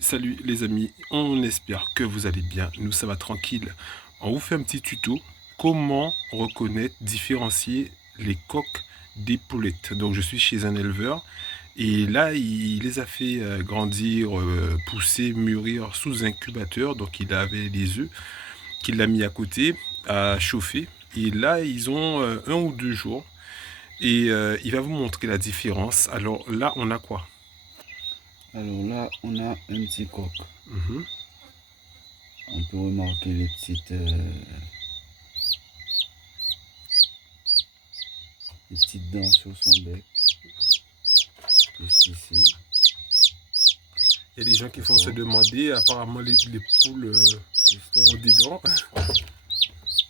Salut les amis, on espère que vous allez bien, nous ça va tranquille. On vous fait un petit tuto, comment reconnaître, différencier les coques des poulettes. Donc je suis chez un éleveur et là il les a fait grandir, pousser, mûrir sous incubateur. Donc il avait les œufs qu'il a mis à côté à chauffer. Et là ils ont 1 ou 2 jours et il va vous montrer la différence. Alors là on a quoi? Alors là, on a un petit coq. Mhm. On peut remarquer les petites dents sur son bec, juste ici. Il y a des gens qui font se demander, apparemment les poules Juste ont des dents.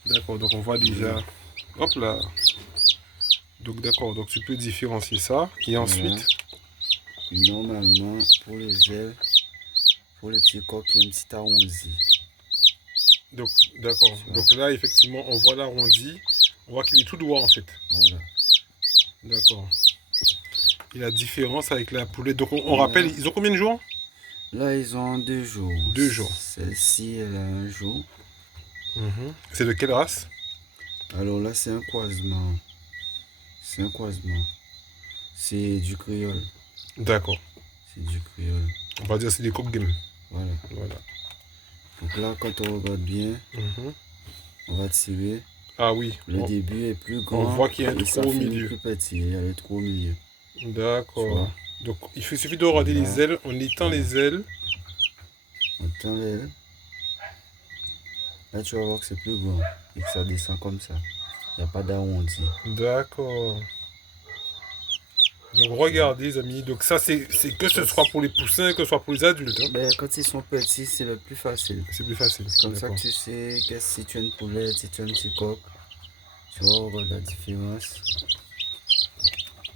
D'accord, donc on voit déjà. Hop là. Donc d'accord, donc tu peux différencier ça. Et voilà. ensuite, Et normalement, pour les ailes, pour les petits coqs, il y a un petit arrondi. donc d'accord. Donc là, effectivement, on voit l'arrondi. On voit qu'il est tout droit en fait. Voilà. D'accord. Et la différence avec la poulette. Donc on rappelle, ils ont combien de jours? Là, ils ont 2 jours. 2 jours. Celle-ci, elle a 1 jour. C'est de quelle race? Alors là, c'est un croisement. C'est un croisement. C'est du créole. D'accord. C'est du créole. On va dire c'est des coq game. Voilà. Voilà. Donc là, quand on regarde bien, on va tirer. Ah oui. Le début est plus grand. On voit qu'il y a un et trou ça au finit milieu. plus petit. Il y a le trou au milieu. D'accord. Donc il suffit de regarder les ailes. On étend les ailes. On tend l'aile. Là, tu vas voir que c'est plus grand et que ça descend comme ça. Il n'y a pas d'arrondi. D'accord. Donc regardez les amis, donc ça c'est que ce soit pour les poussins, que ce soit pour les adultes. Hein. Ben, quand ils sont petits, c'est le plus facile. C'est plus facile. C'est comme ça que tu sais que si tu as une poulette, si tu as un petit coq, tu vas regarder la différence.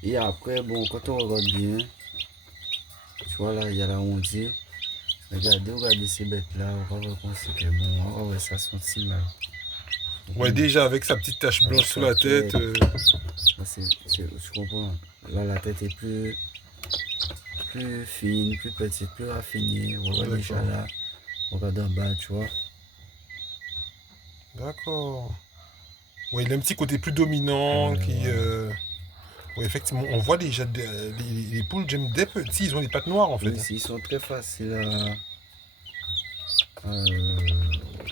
Et après, bon, quand on regarde bien, tu vois là, il y a l'arrondi. Regardez ces bêtes-là, on va voir qu'on sait que bon, on va voir ça senti mal. Ouais, déjà avec sa petite tache blanche sur la tête. Tu comprends. Là, la tête est plus fine, plus petite, plus raffinée. On voit déjà là, on regarde en bas, tu vois. D'accord. Ouais, il a un petit côté plus dominant qui. Ouais, effectivement, on voit déjà les poules, j'aime des petits, ils ont des pattes noires en fait. Oui, ils sont très faciles à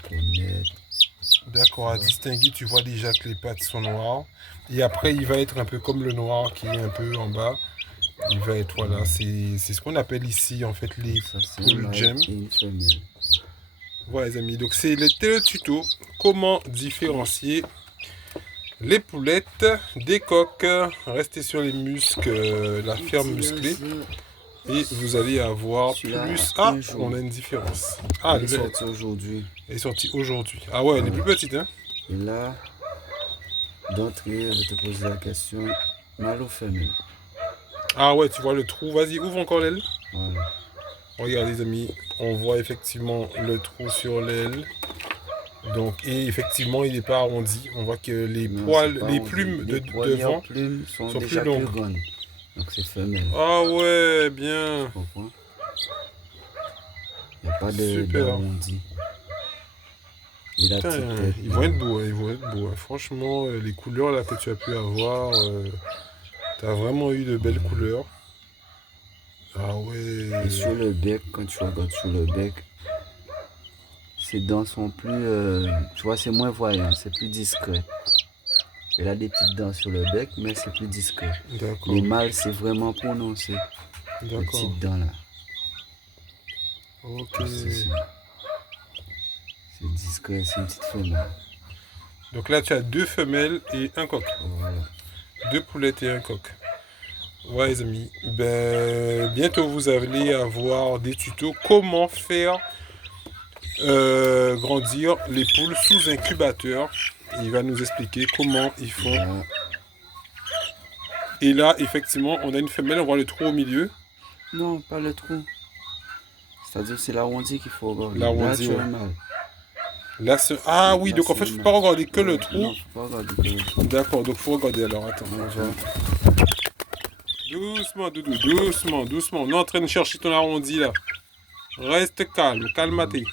connaître. D'accord, à distinguer, tu vois déjà que les pattes sont noires. Et après, il va être un peu comme le noir qui est un peu en bas. Il va être, voilà, c'est ce qu'on appelle ici en fait les poules gem. Voilà les amis, donc c'est le tuto, comment différencier les poulettes des coqs. Restez sur les muscles, la ferme musclée. Et vous allez avoir plus... Ah, on a une différence. Ah, elle est sortie aujourd'hui. Elle est sortie aujourd'hui. Ah ouais, elle est plus petite, hein. Et là, d'entrée, je vais te poser la question, mâle ou femelle? Ah ouais, tu vois le trou. Vas-y, ouvre encore l'aile. Voilà. Regardez les amis, on voit effectivement le trou sur l'aile. Donc, et effectivement, il n'est pas arrondi. On voit que les poils, les plumes de devant sont plus déjà longues. plus grandes. Donc c'est femelle. Ah ouais, bien. Tu comprends? Il n'y a pas d'arrondi. Putain, ils vont être beaux, ils vont être beaux. Franchement, les couleurs là que tu as pu avoir, tu as vraiment eu de belles couleurs. Ah ouais. Et sur le bec, quand tu regardes sur le bec, ses dents sont plus, tu vois, c'est moins voyant, c'est plus discret. Elle a des petites dents sur le bec, mais c'est plus discret. Les mâles, c'est vraiment prononcé. Les petites dents là. Ok. C'est discret, c'est une petite femelle. Donc là, tu as 2 femelles et un coq. Voilà. 2 poulettes et un coq. Ouais les amis, ben, bientôt vous allez avoir des tutos comment faire grandir les poules sous incubateur. Il va nous expliquer comment ils font. Voilà. Et là, effectivement, on a une femelle, on voit le trou au milieu. Non, pas le trou. C'est-à-dire c'est l'arrondi qu'il faut regarder. L'arrondi, ouais. Là, ah oui, donc en fait, il ne faut pas regarder que le trou. Non, faut pas regarder que le trou. D'accord, donc il faut regarder alors. Attends, doucement, Doudou, doucement, doucement. On est en train de chercher ton arrondi là. Reste calme, calme-toi.